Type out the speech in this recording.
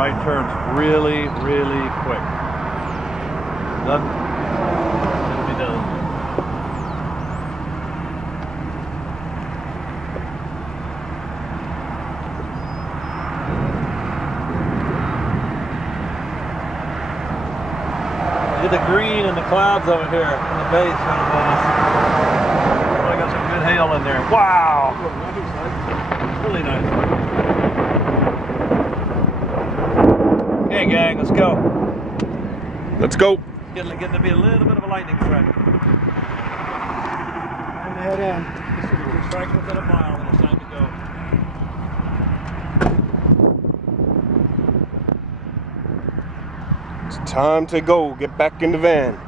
right turns really, really quick. Done. It'll be done. Look at the green and the clouds over here in the base right above us. Oh, I got some good hail in there. Wow! Really nice. Okay, gang, let's go. Let's go. Getting to be a little bit of a lightning strike. Time to head in. This is a strike within a mile when it's time to go. It's time to go. Get back in the van.